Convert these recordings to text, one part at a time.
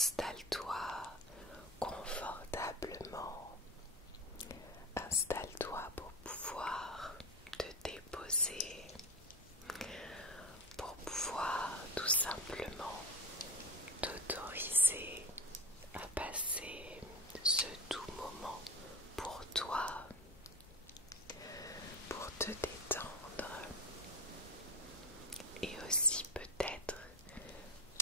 installe-toi confortablement. Installe-toi pour pouvoir te déposer, pour pouvoir tout simplement t'autoriser à passer ce doux moment pour toi, pour te détendre et aussi peut-être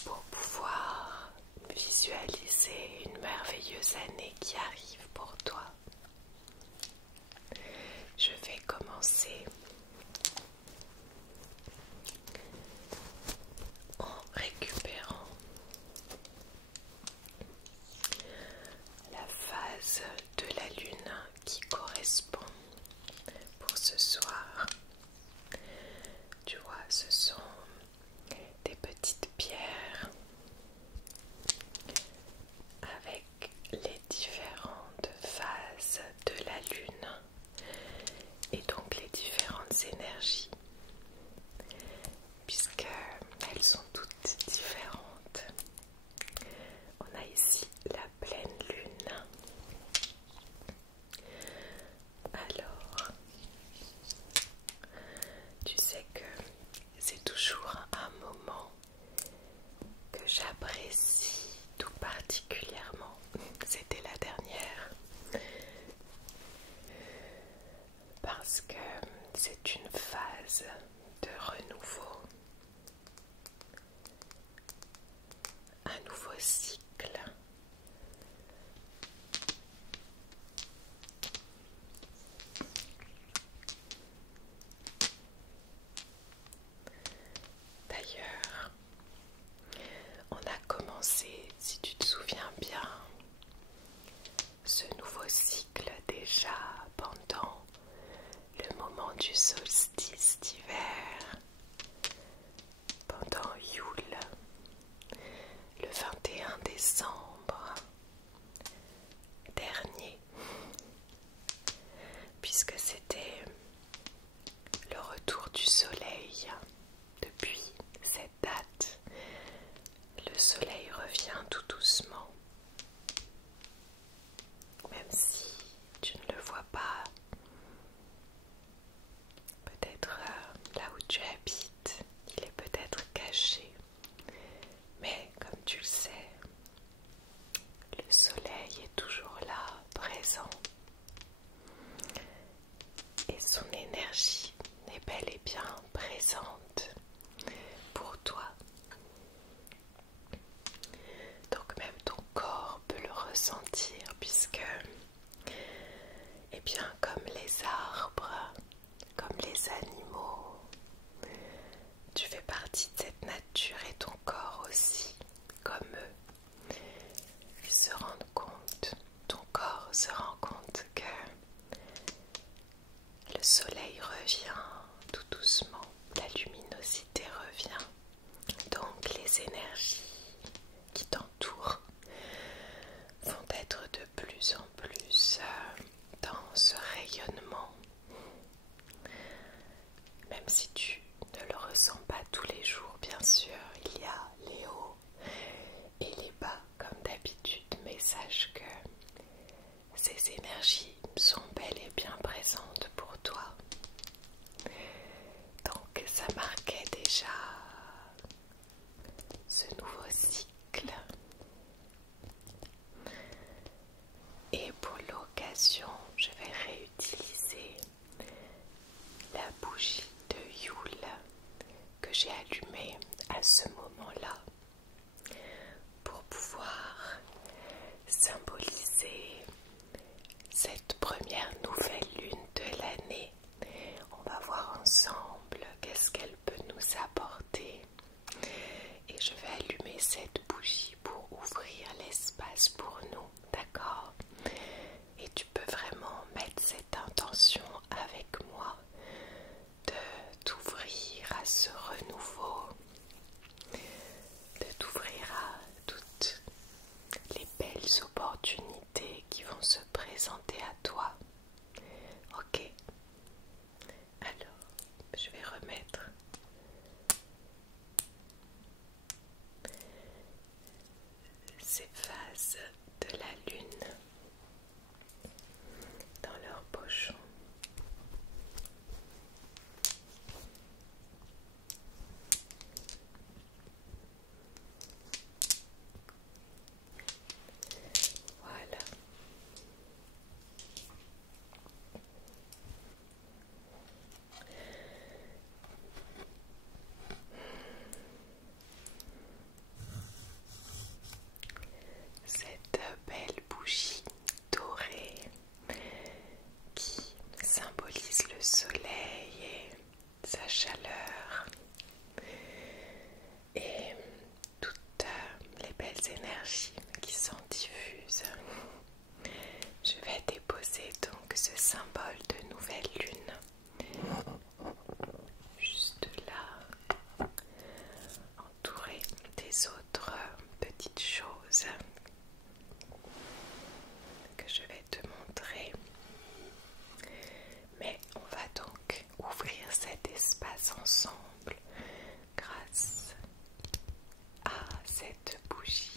pour pouvoir visualiser une merveilleuse année qui arrive pour toi. Je vais commencer en récupérant la phase de la lune qui correspond pour ce soir. Tu vois, ce sont des petites pierres avec les différentes phases de la lune et donc les différentes énergies, puisque elles sont toutes différentes. On a ici la pleine lune. Alors, tu sais que c'est toujours un moment que j'apprécie tout particulièrement. C'était la dernière parce que c'est une phase de renouveau, un nouveau cycle. D'ailleurs, on a commencé, si tu te souviens bien, ce nouveau cycle déjà pendant le moment du solstice d'hiver, pendant Yule, le 21 décembre dernier, puisque c'était le retour du soleil. Depuis cette date, le soleil revient tout doucement, même si tu ne le vois pas, peut-être là où tu habites, il est peut-être caché, mais comme tu le sais, le soleil est toujours là, présent, et son énergie est bel et bien présente pour toi. Donc même ton corps peut le ressentir, puisque, eh bien, comme les arbres, comme les animaux, tu fais partie de cette nature et ton corps aussi, comme eux. Ils se rendent compte, ton corps se rend compte que le soleil revient tout doucement, la luminosité revient, donc les énergies qui t'entourent vont être de plus en plus dans ce rayonnement. Même si tu ne le ressens pas tous les jours, bien sûr, il y a les hauts et les bas comme d'habitude, mais sache que ces énergies sont bel et bien présentes pour toi. Donc ça marquait déjà ce nouveau cycle. Et pour l'occasion, je vais réutiliser la bougie de Yule que j'ai allumée à ce moment-là pour pouvoir symboliser cette cette bougie.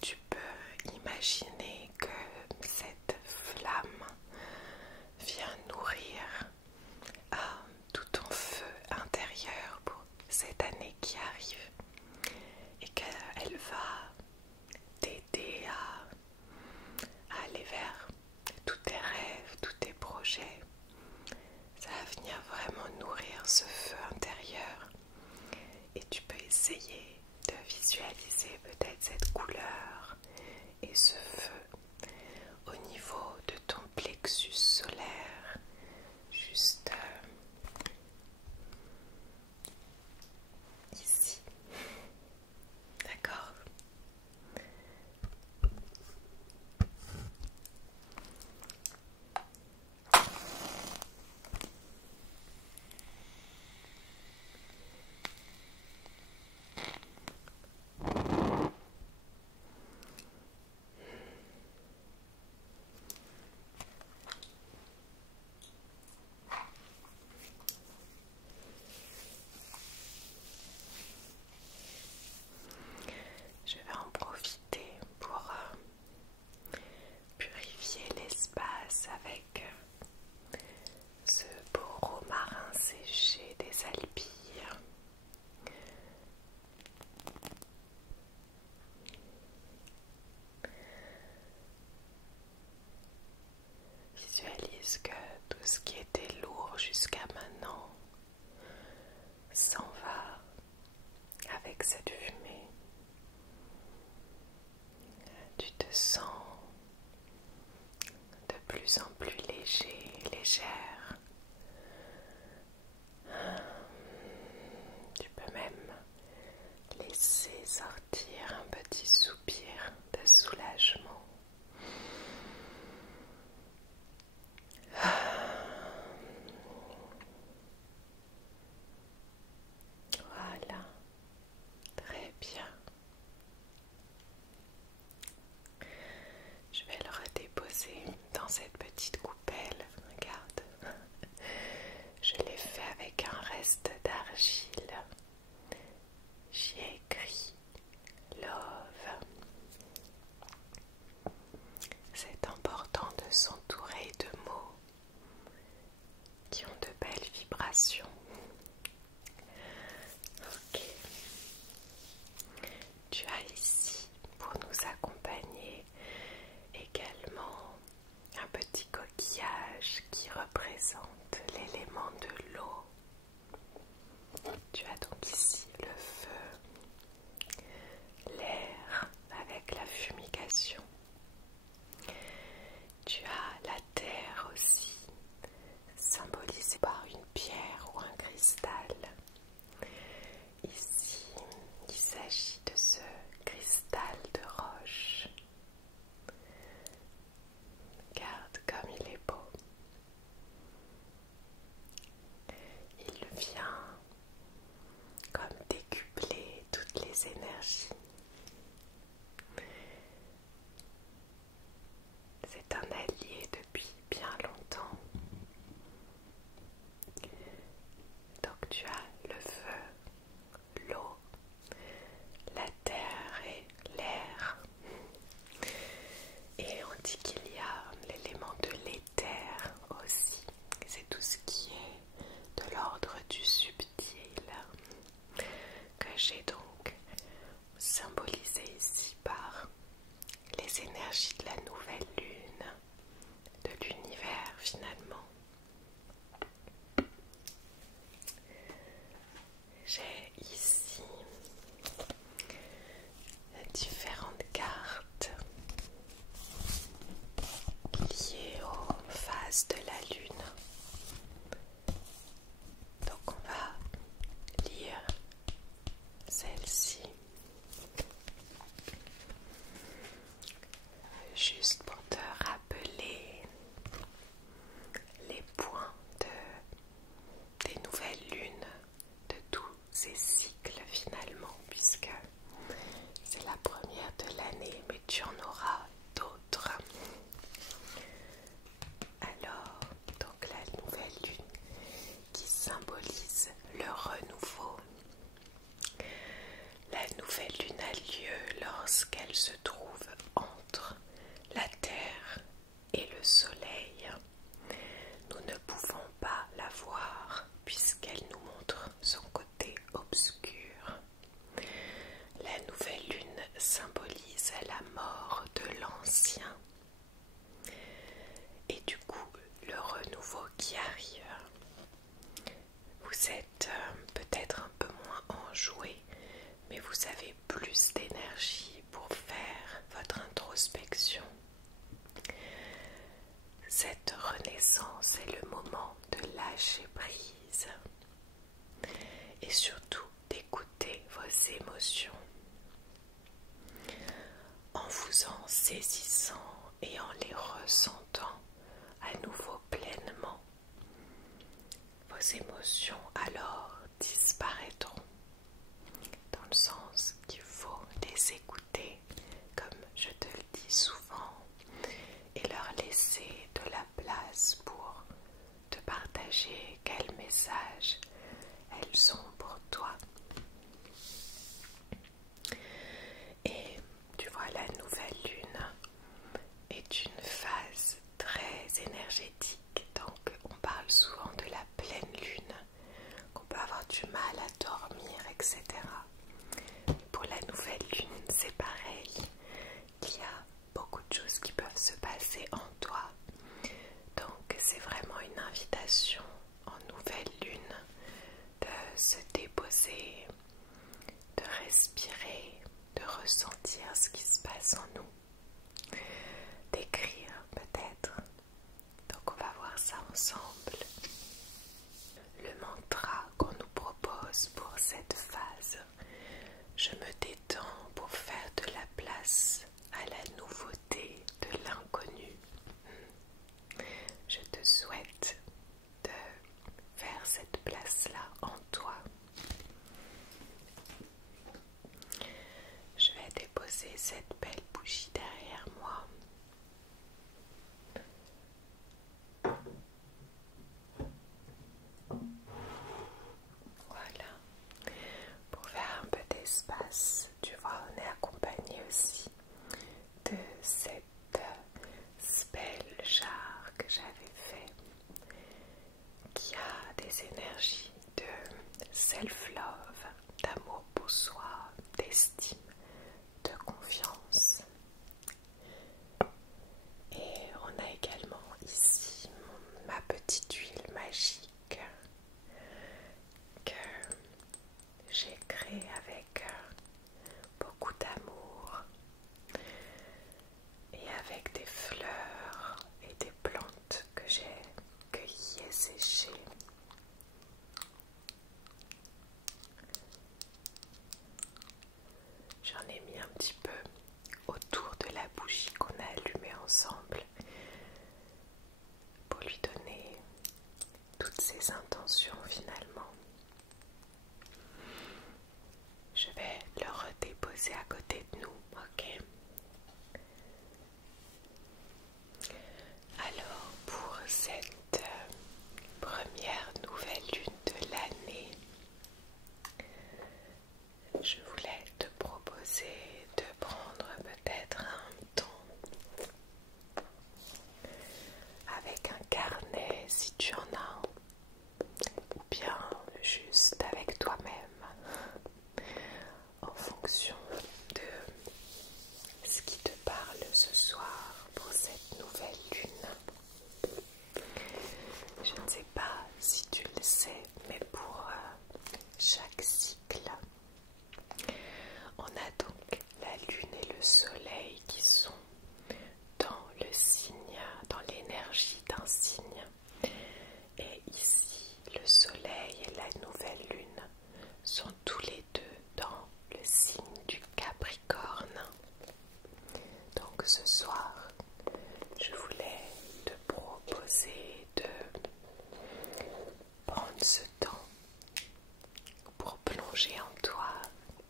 Tu peux imaginer que cette flamme vient nourrir tout ton feu intérieur pour cette année qui arrive et qu'elle va t'aider à aller vers tous tes rêves, tous tes projets. Ça va venir vraiment nourrir ce feu intérieur et tu peux essayer de visualiser peut-être cette couleur et ce feu au niveau de ton plexus solaire, juste ici. D'accord? Je vais en profiter pour purifier l'espace avec ce beau romarin séché des Alpilles. Visualise que tout ce qui était lourd jusqu'à maintenant s'en va avec cette fumée. Tu te sens de plus en plus léger, légère. Tu peux même laisser sortir un petit soupir de soulagement. Voilà, très bien. Je vais le redéposer dans cette petite coupelle. Regarde, je l'ai fait avec un reste d'argile. J'y ai écrit Love. C'est important de s'entourer de mots qui ont de belles vibrations. Ok. Tu as ici pour nous accompagner également un petit coquillage qui représente l'élément de l'eau. Tu as donc ici le feu, l'air avec la fumigation. Tu as la terre aussi, symbolisée par une pierre ou un cristal. Ici, il s'agit de ce cristal de roche. Regarde comme il est beau. Il vient comme décupler toutes les énergies. C'est un allié depuis bien longtemps. Donc tu as le feu, l'eau, la terre et l'air. Et on dit qu'il y a l'élément de l'éther aussi. C'est tout ce qui est de l'ordre du subtil que j'ai donc symbolisé ici par les énergies de la nouvelle lune, de l'univers. 'Univers' finalement. vous êtes peut-être un peu moins enjoué, mais vous avez plus d'énergie pour faire votre introspection. Cette renaissance est le moment de lâcher prise et surtout d'écouter vos émotions. En vous en saisissant et en les ressentant à nouveau pleinement, vos émotions alors disparaîtront, dans le sens qu'il faut les écouter, comme je te le dis souvent, et leur laisser de la place pour te partager quel message elles ont pour toi. Et tu vois, la nouvelle lune est une phase très énergétique, donc on parle souvent de la pleine lune, qu'on peut avoir du mal à dormir, etc. Pour la nouvelle lune, c'est pareil, il y a beaucoup de choses qui peuvent se passer en toi, donc c'est vraiment une invitation en nouvelle lune de se déposer, de respirer, de ressentir ce qui se passe en nous, d'écrire peut-être. Donc on va voir ça ensemble. Le mantra qu'on nous propose pour cette phase: je me détends pour faire de la place à la nouveauté de l'inconnu. Je te souhaite de faire cette place-là en toi. Je vais déposer cette belle bougie derrière moi. Voilà. Pour faire un peu d'espace, tu vois, on est accompagné aussi de cette spell jar que j'avais fait, qui a des énergies de self-love, d'amour pour soi, d'estime, de confiance. Et on a également ici ma petite huile magique que j'ai créée avec beaucoup d'amour et avec des fleurs et des plantes que j'ai cueillies et séchées. J'en ai mis un petit peu autour de la bougie qu'on a allumée ensemble pour lui donner toutes ses intentions finalement. Je vais le redéposer à côté de nous, ok? Alors pour cette première nouvelle lune de l'année, je voulais te proposer de prendre peut-être un temps avec un carnet si tu en as un, ou bien juste avec toi-même en fonction de ce qui te parle ce soir pour cette nouvelle lune. Je ne sais pas si tu le sais, mais pour chaque cycle, on a donc la lune et le soleil qui sont dans le signe, dans l'énergie d'un signe. Et ici, le soleil et la nouvelle lune sont tous les deux dans le signe du Capricorne. Donc ce soir, je voulais te proposer de prendre ce temps pour plonger en toi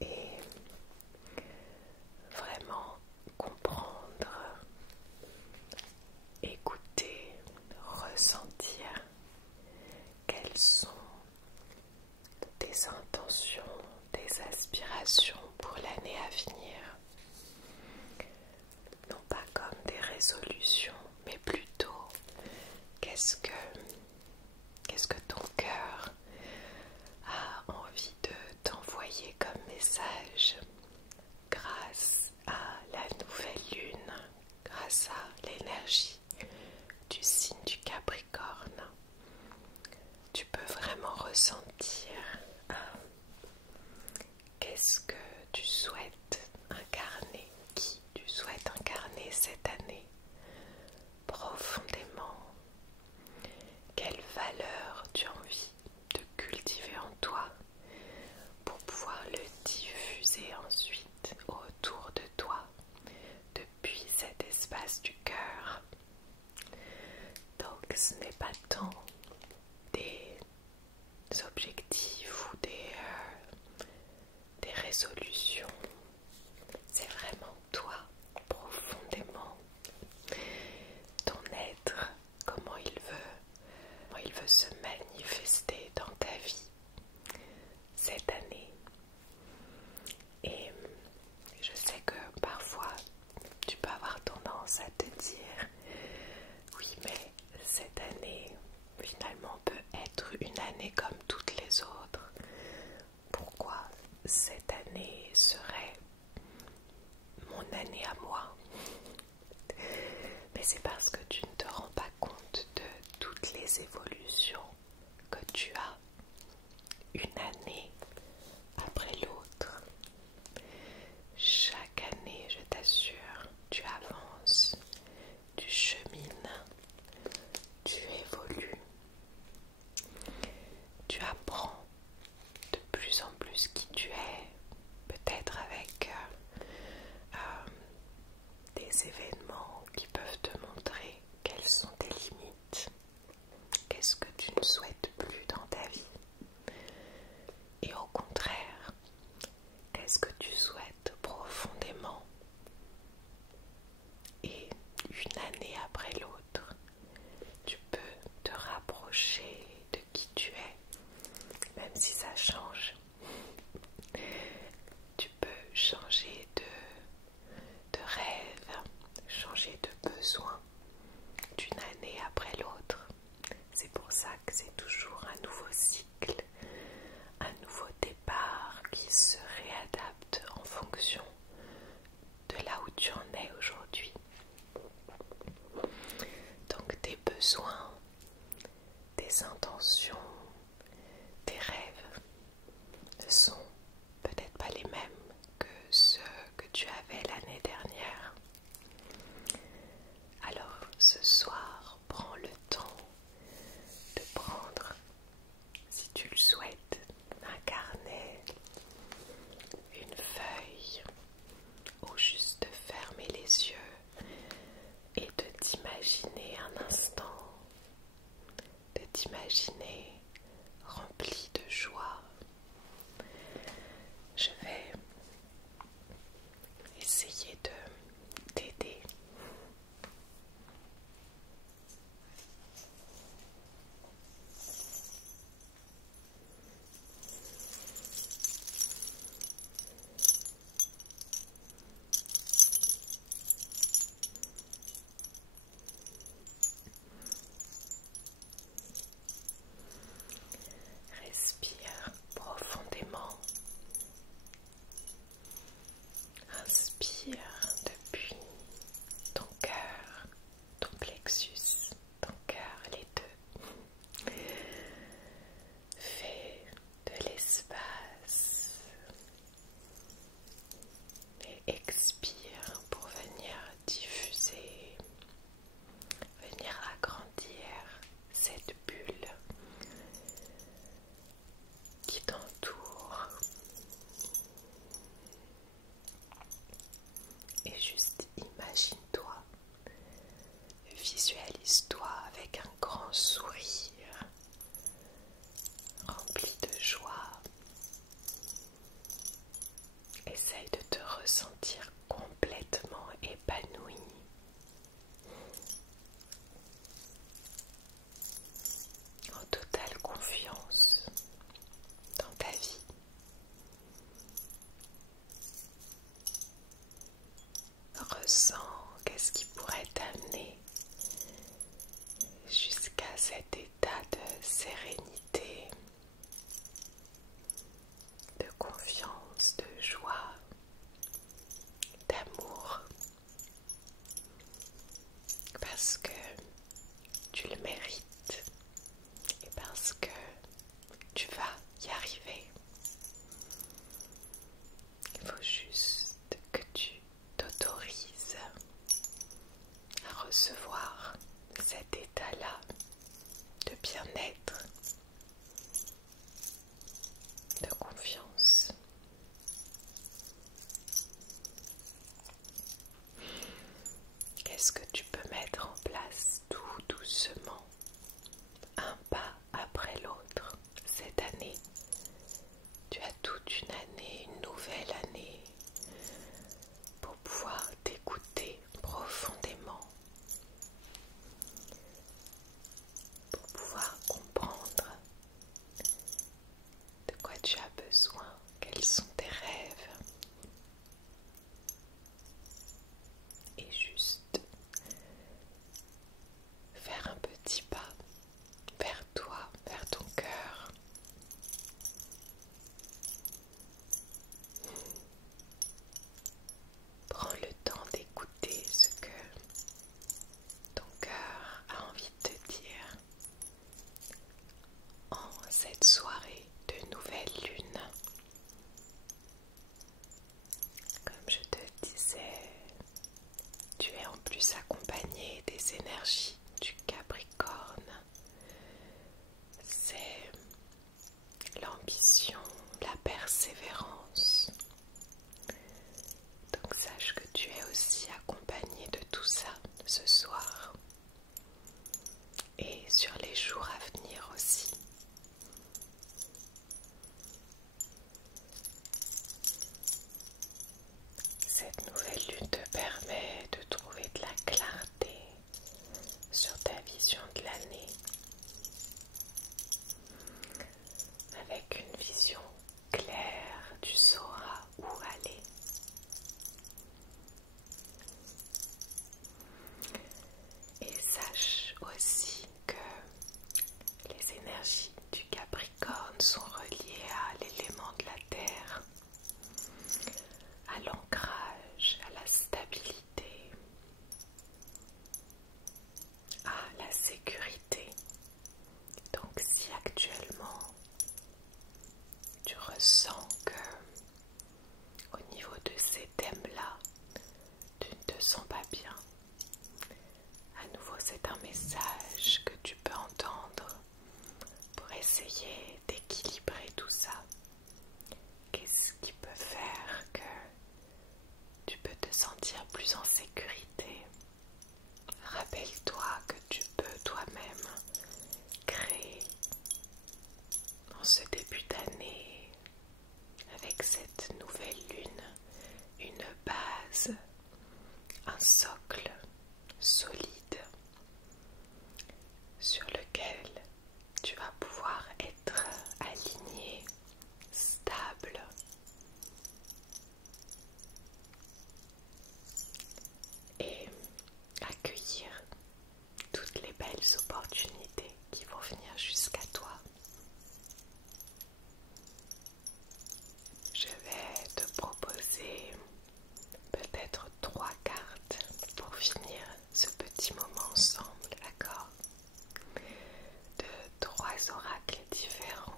et vraiment comprendre, écouter, ressentir quelles sont tes intentions, tes aspirations pour l'année à venir. Non pas comme des résolutions, mais plutôt qu'est-ce que ton cœur a envie de t'envoyer comme message grâce à la nouvelle lune, grâce à l'énergie du signe du Capricorne. Tu peux vraiment ressentir objectifs ou des résolutions. C'est vraiment toi, profondément, ton être, comment il veut se manifester dans ta vie cette année. Et je sais que parfois tu peux avoir tendance à te dire oui, mais cette année finalement peut être une année comme toutes les autres. Pourquoi cette année serait mon année à moi? Mais c'est parce que tu ne te rends pas compte de toutes les évolutions que tu as une année après l'autre. Chaque année, je t'assure, tu avances, tu chemines, tu évolues, tu apprends de plus en plus qui tu es, peut-être avec des événements qui peuvent te montrer quelles sont tes limites, qu'est-ce que tu ne souhaites plus dans ta vie, et au contraire, qu'est-ce que tu souhaites profondément. Et une année après l'autre, tu peux te rapprocher de qui tu es, même si ça change. Tu peux changer de rêve, changer de besoin d'une année après l'autre. C'est pour ça que c'est toujours un nouveau cycle, un nouveau départ qui se réadapte en fonction de là où tu en es aujourd'hui. Donc tes besoins, tes intentions, tes rêves ne sont peut-être pas les mêmes que ceux que tu avais l'année dernière. Alors ce soir, prends le temps de prendre, si tu le souhaites, un carnet avec une vision claire, tu sauras où aller. Et sache aussi que les énergies du Capricorne sont reliées à l'élément de la terre, à l'ancrage, à la stabilité, à la sécurité. Donc si actuellement tu ressens que au niveau de ces thèmes-là, tu ne te sens pas bien, à nouveau c'est un message que tu peux entendre pour essayer d'équilibrer tout ça. Qu'est-ce qui peut faire que tu peux te sentir plus en sécurité? Rappelle-toi que tu peux toi-même créer en ce début d'année, avec cette nouvelle lune, une base, un socle solide sur lequel tu vas pouvoir être aligné, stable. Et accueillir toutes les belles opportunités qui vont venir jusqu'à toi. Je vais te proposer peut-être 3 cartes pour finir ce petit moment ensemble, d'accord? De 3 oracles différents.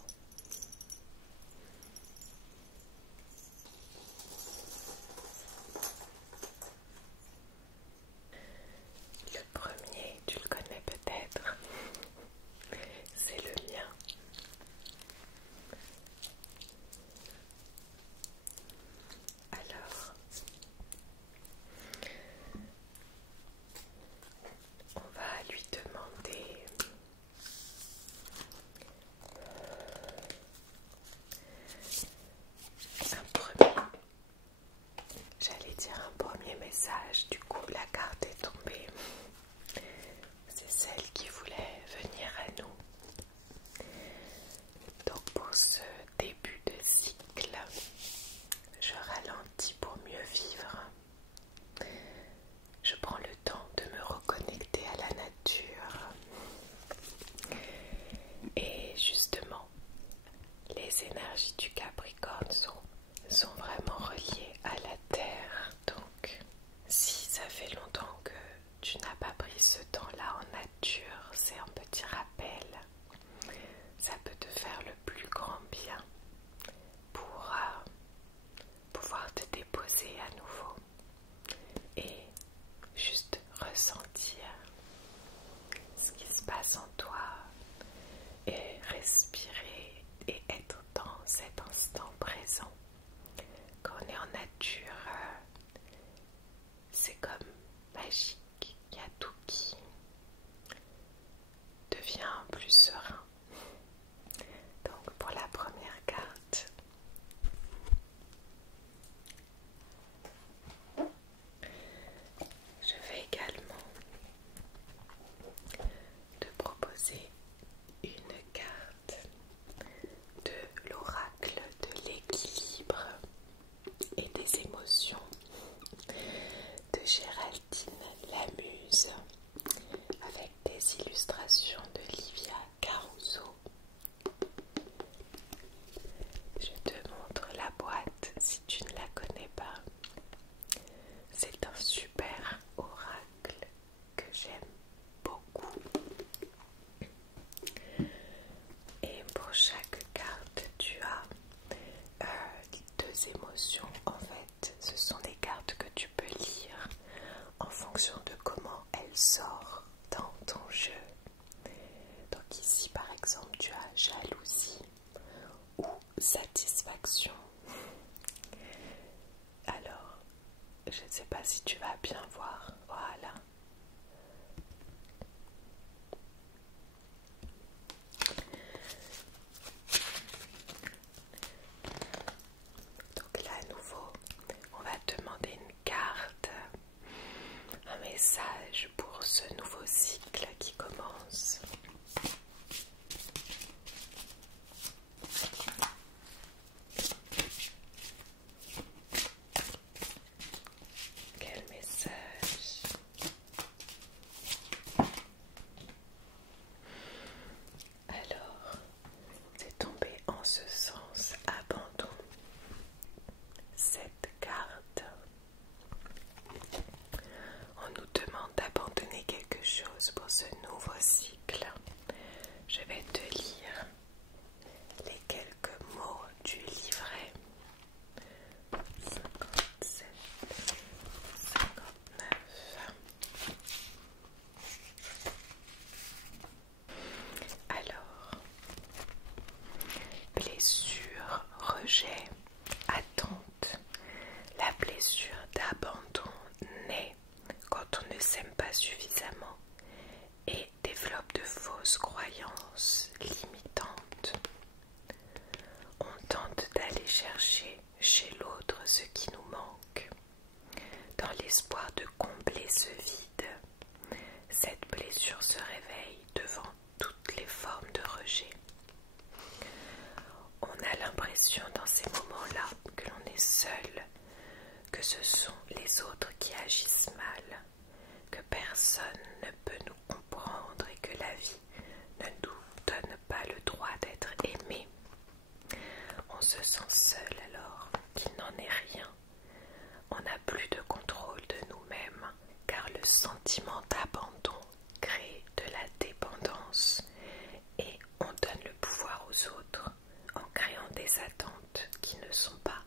Le premier, tu le connais peut-être, c'est le mien. Alors, on va lui demander un premier message. Du coup, la carte est tombée. C'est celle qui voulait venir à nous. Donc pour ce début de cycle, je ralentis pour mieux vivre. Je prends le temps de me reconnecter à la nature. Et justement, les énergies du Capricorne sont vraiment reliées à la terre. Donc, si ça fait longtemps que tu n'as pas pris ce temps-là en nature, c'est un petit rappel. Ça peut te faire le plus grand bien pour pouvoir te déposer à nouveau et juste ressentir ce qui se passe en toi et respirer et être dans cet instant présent. Quand on est en nature, c'est comme magique, il y a tout qui devient plus serein. Donc pour la première carte, je vais également te proposer une carte de l'oracle de l'équilibre et des émotions de Géraldine Lamuse avec des illustrations de Livia Caruso. Je te montre la boîte si tu ne la connais pas. C'est un super oracle que j'aime beaucoup. Et pour chaque carte, tu as 2 émotions. En fait, ce sont des cartes que tu peux lire en fonction de comment elles sortent dans ton jeu. Donc ici, par exemple, tu as jalousie ou satisfaction. Alors, je ne sais pas si tu vas bien voir. Voilà. Donc là, à nouveau, on va te demander une carte, un message pour ce nouveau cycle qui commence. l'impression dans ces moments-là que l'on est seul, que ce sont les autres qui agissent mal, que personne ne peut nous comprendre et que la vie ne nous donne pas le droit d'être aimé. On se sent seul alors qu'il n'en est rien. On n'a plus de contrôle de nous-mêmes car le sentiment d'abandon crée de la dépendance et on donne le pouvoir aux autres en créant des attentes qui ne sont pas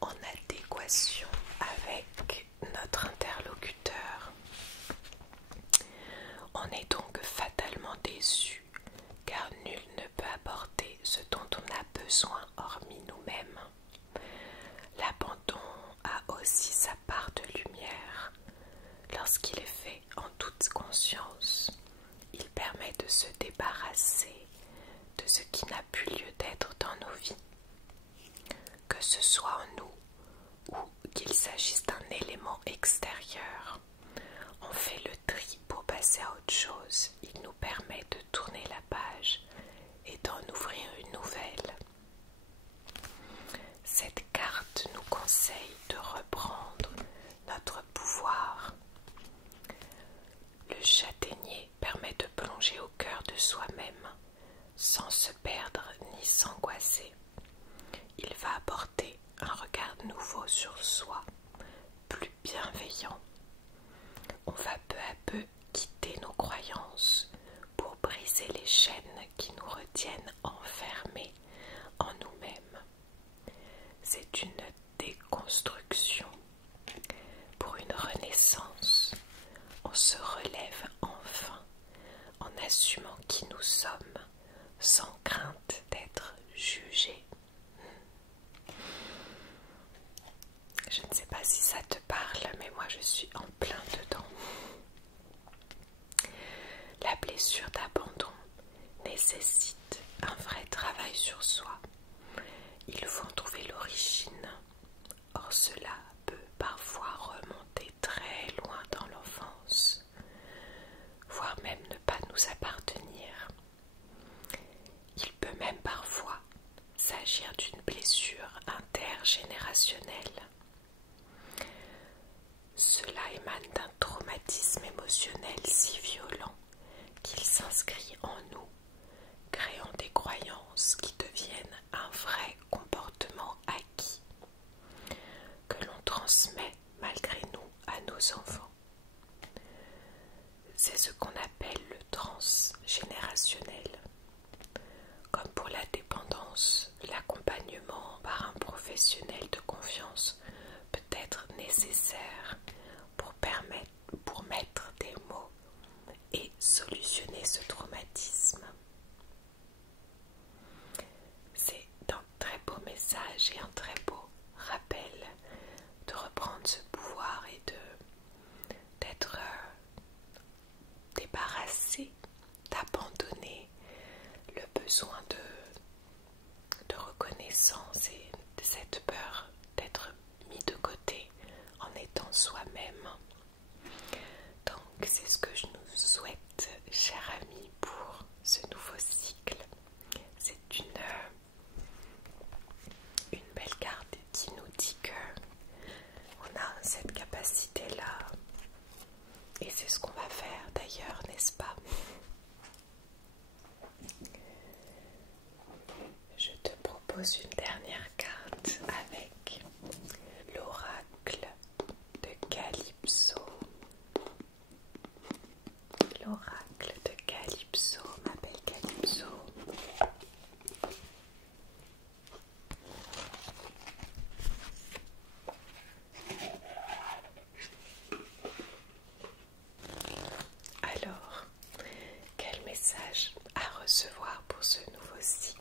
en adéquation avec notre interlocuteur. On est donc fatalement déçu car nul ne peut apporter ce dont on a besoin hormis nous-mêmes. L'abandon a aussi sa part de lumière. Lorsqu'il est fait en toute conscience, il permet de se débarrasser de ce qui n'a plus lieu d'être dans nos vies. Que ce soit en nous ou qu'il s'agisse d'un élément extérieur, on fait le tri pour passer à autre chose. Il nous permet de tourner la page et d'en ouvrir une nouvelle. Cette carte nous conseille de reprendre notre pouvoir. Le châtaignier permet de plonger au cœur de soi-même sans se perdre ni s'angoisser. Il va apporter un regard nouveau sur soi, plus bienveillant. On va peu à peu quitter nos croyances pour briser les chaînes qui nous retiennent enfermés en nous-mêmes. C'est une déconstruction pour une renaissance. On se relève enfin en assumant qui nous sommes sans crainte d'être jugés. Je ne sais pas si ça te parle, mais moi je suis en plein dedans. La blessure d'abandon nécessite un vrai travail sur soi. Il faut en trouver l'origine. Or cela peut parfois remonter très loin dans l'enfance, voire même ne pas nous appartenir. Il peut même parfois s'agir d'une blessure intergénérationnelle. Cela émane d'un traumatisme émotionnel si violent qu'il s'inscrit en nous, créant des croyances qui deviennent un vrai comportement acquis, que l'on transmet malgré nous à nos enfants. C'est ce qu'on appelle le transgénérationnel. Comme pour la dépendance, l'accompagnement par un professionnel de confiance peut être nécessaire pour mettre des mots et solutionner ce traumatisme. C'est un très beau message et un très beau rappel de reprendre ce pouvoir et d'être débarrassé, d'abandonner le besoin de reconnaissance et de cette peur d'être mis de côté en étant soi-même. Donc c'est ce que je nous souhaite, chers amis, pour ce nouveau cycle. C'est une belle carte qui nous dit que on a cette capacité-là et c'est ce qu'on va faire d'ailleurs, n'est-ce pas? Je te propose une dernière carte avec l'oracle de Calypso. L'oracle de Calypso, ma belle Calypso. Alors, quel message à recevoir pour ce nouveau cycle?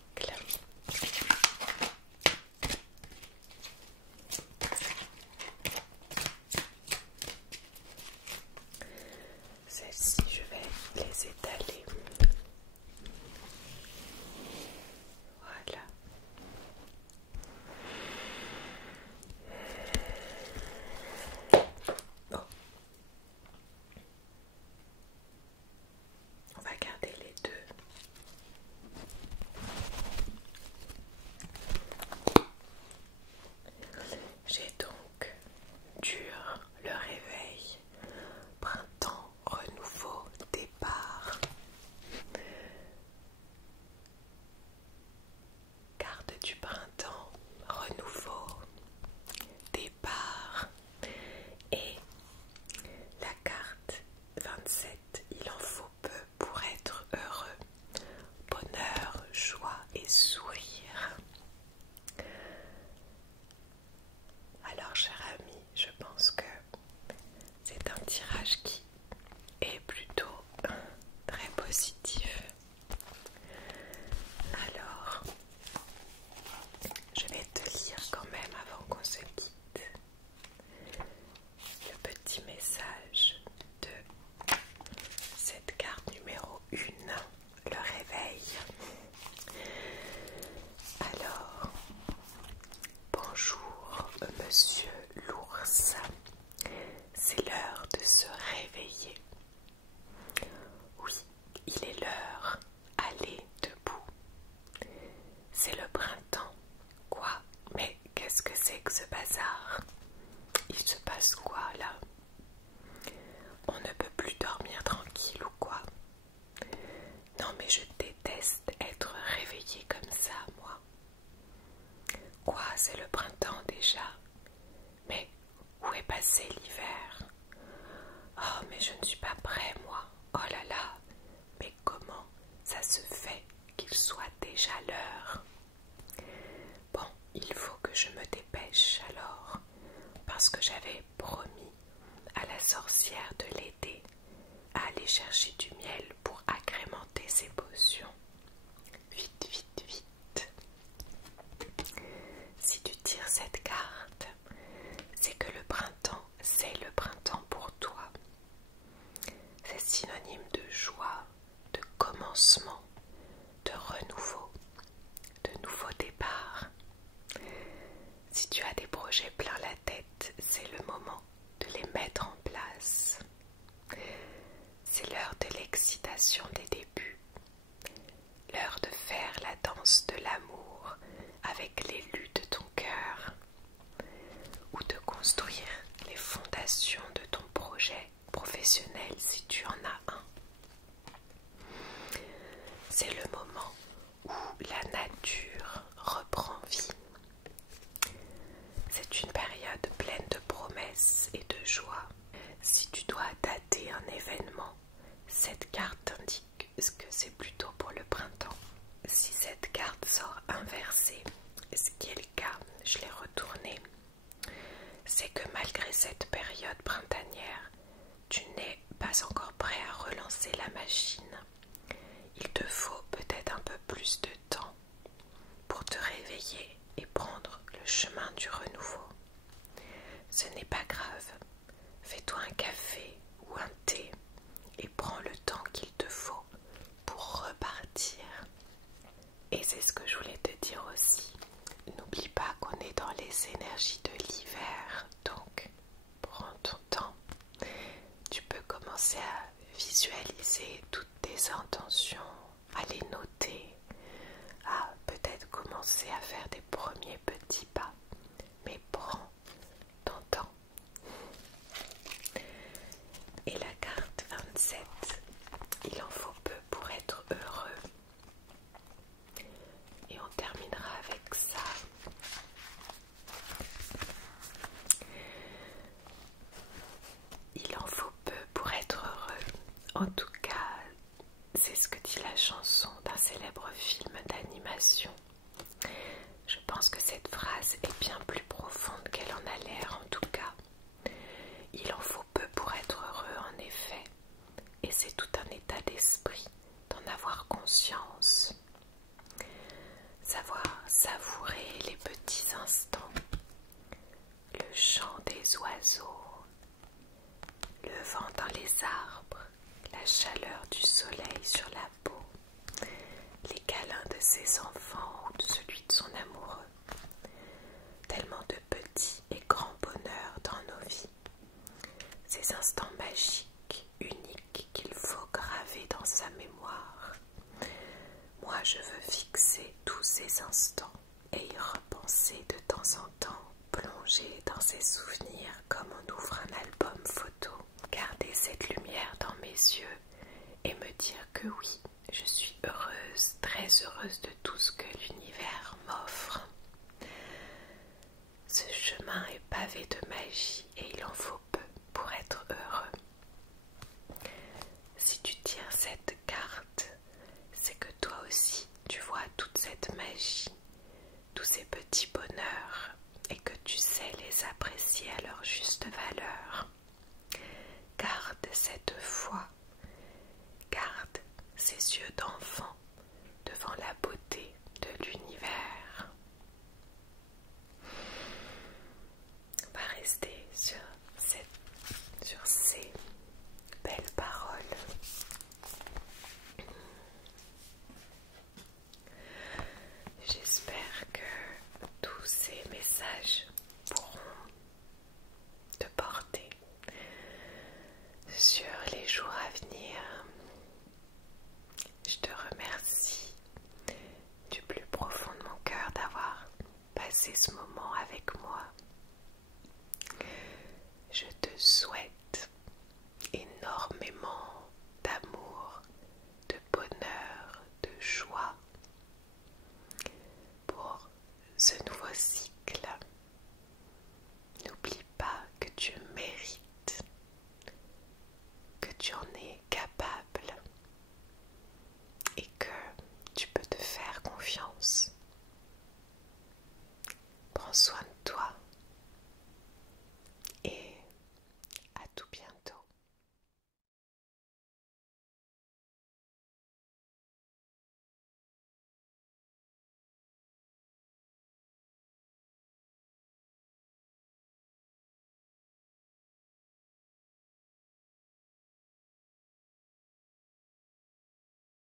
c'est le printemps déjà. Mais où est passé l'hiver? Oh, mais je ne suis pas prêt, moi. Oh là là, mais comment ça se fait qu'il soit déjà l'heure? Bon, il faut que je me dépêche alors, parce que j'avais promis à la sorcière de l'aider à aller chercher du miel pour agrémenter ses potions. Vite, vite, vite. Si tu tires cette carte, c'est que le printemps, c'est le printemps pour toi. C'est synonyme de joie, de commencement, de renouveau, de nouveau départ. Si tu as des projets plein la tête, c'est le moment de les mettre en place. C'est l'heure de l'excitation des débuts, l'heure de faire la danse de l'amour avec l'élu de ton cœur, ou de construire les fondations de ton projet professionnel si tu en as un. C'est le moment où la nature reprend vie. C'est une période pleine de promesses et de joie. Si tu dois dater un événement, cette carte indique que c'est plutôt pour le printemps. Si cette carte sort inversée, ce qui est le cas, je l'ai retournée, c'est que malgré cette période printanière, tu n'es pas encore prêt à relancer la machine. Il te faut peut-être un peu plus de temps pour te réveiller et prendre le chemin du renouveau. Ce n'est pas grave. Fais-toi un café ou un thé et prends le temps qu'il te faut pour repartir. Et c'est ce que je voulais te dire aussi. N'oublie pas qu'on est dans les énergies de l'hiver, donc prends ton temps. Tu peux commencer à visualiser toutes tes intentions, à les noter, à peut-être commencer à faire des premiers petits pas. Mais prends ton temps. Et la carte 27, il en faut peu pour être heureux. Et on terminera avec ça. Il en faut peu pour être heureux. En tout cas, c'est ce que dit la chanson d'un célèbre film d'animation. Je pense que cette phrase est bien plus profonde qu'elle en a l'air en tout cas. Il en faut peu pour être heureux en effet, et c'est tout un état d'esprit d'en avoir conscience. Savoir savourer les petits instants, le chant des oiseaux, le vent dans les arbres, la chaleur du soleil sur la peau, les câlins de ses enfants ou de celui de son amoureux. Tellement de petits et grands bonheurs dans nos vies. Ces instants magiques, uniques qu'il faut graver dans sa mémoire. Moi, je veux fixer tous ces instants et y repenser de temps en temps, plonger dans ces souvenirs comme on ouvre un album photo, garder cette lumière dans mes yeux et me dire que oui, je suis heureuse, très heureuse de tout ce que l'univers m'offre. Ce chemin est pavé de magie et il en faut peu pour être heureux. Si tu tires cette carte, c'est que toi aussi tu vois toute cette magie, tous ces petits bonheurs et que tu sais les apprécier à leur juste valeur. Garde cette foi, garde ces yeux d'enfant devant la beauté de l'univers. On va rester sur ces belles paroles. J'espère que tous ces messages pourront te porter sur les jours à venir. Je te remercie du plus profond de mon cœur d'avoir passé ce moment avec moi. Je te souhaite énormément d'amour, de bonheur, de joie pour ce nouveau